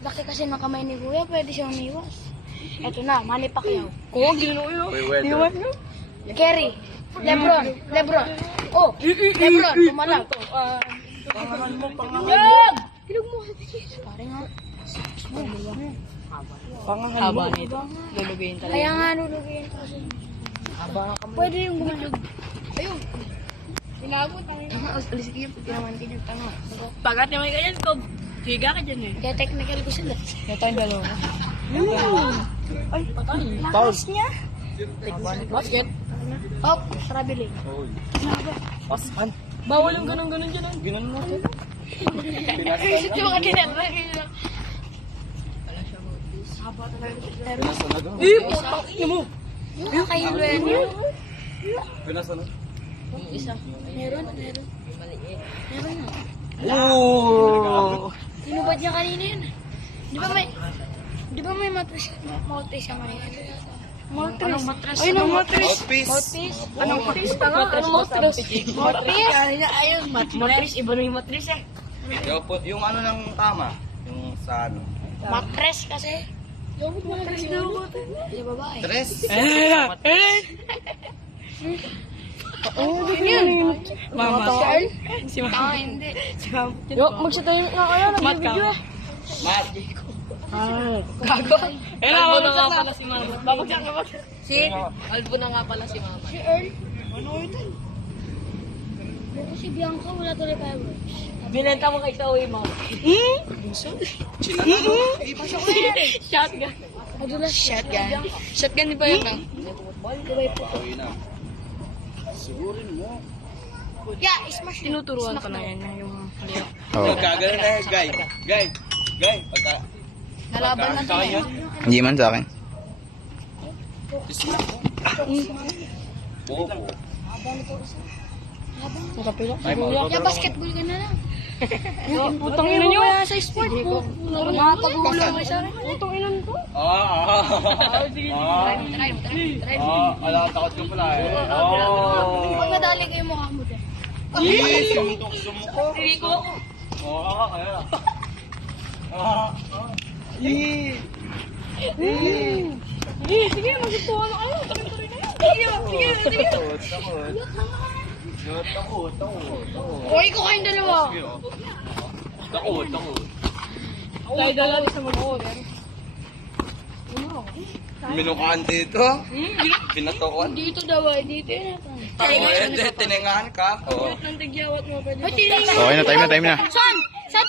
Laki kasi ng kamay ni Kuya, pwede siyang umiwas. Eto na, Manny Pacquiao. Kung gino yun. Iwan nyo. Kerry. Lebron. Oh, Lebron, tumalag. Pangalan mo, pangalan mo. Yan! Hilog mo. Pare nga. Pangalan Haba mo. nito. Lulugayin talaga. Kaya nga nulugin kasi. Pwede yung bumalog. Ayun. Inabot ang ina. Alis kayo, pinamantin yung tanga. Pagkat naman ganyan, higa ka dyan eh. Kaya technical ko sila. Kaya tayong dalawa. Ay, patay. Lakas niya. Basket. Hop, sarabili. Pasan. Bawal yung ganun-ganun dyan. Ginan mo. Isip yung kanina. Pinasa na doon. Putang ina mo. Yung kahilo yan yun. Pinasa na. Yung isa. Meron. Maliit. Meron na. Oo. Tinubad niya kanina yun. Di ba may matris siya kanina? Anong matras? Ay, no, Mouthpiece. Mouthpiece. Anong matras? Anong matras? Mouthpiece? Ayun, matras. Iba na yung matras eh. Yung ano ng tama. Yung sa ano. Matres kasi. Matres daw. Sa babae. Tres. Mama. Si Ah, Mama. hindi. Yo, magsatayin na kaya. Nag-video eh. Mat. Gago. Albo na nga pala si Mama. Babagsak ka ba? Si Albo na nga pala si Mama. Earl. Ano ito? Buko si Bianca, wala tuloy fireworks. Binenta mo kay Zoe mo. Chinana no? Shotgun. Madulas Shotgun. Shotgun di ba yun lang? Dubai po. Okay na. Sigurin mo. Yeah, smash. Tinuturuan ko na yan yung kaliwa. Oo. Gagano na yan, guy. Guy. Pagka. Nalaban na tayo. Hindi man sa akin. Bobo. Nakapila. Ay, mga Yeah, basketball ka na lang. Putang ina nyo. Kaya sa sport po. Nakatagulo mo sa akin. Putang ina nyo. Alam, takot ko pala eh. Pag nadali kayo mukha mo dyan. Sumuko. Rico. Oo, kaya. Sige, magsutuwa na kayo. Takot-takot na yan. Sige. Takot. Uy, ko kayong dalawa. Takot. Tayo dalawa sa mag-uod. Minukaan dito. Pinatokan. Dito daw ay dito yun. Tinengahan ka. Oo. Nang tigyawat mo pa Ay, tinignan. Okay na, time na. Saan? Saan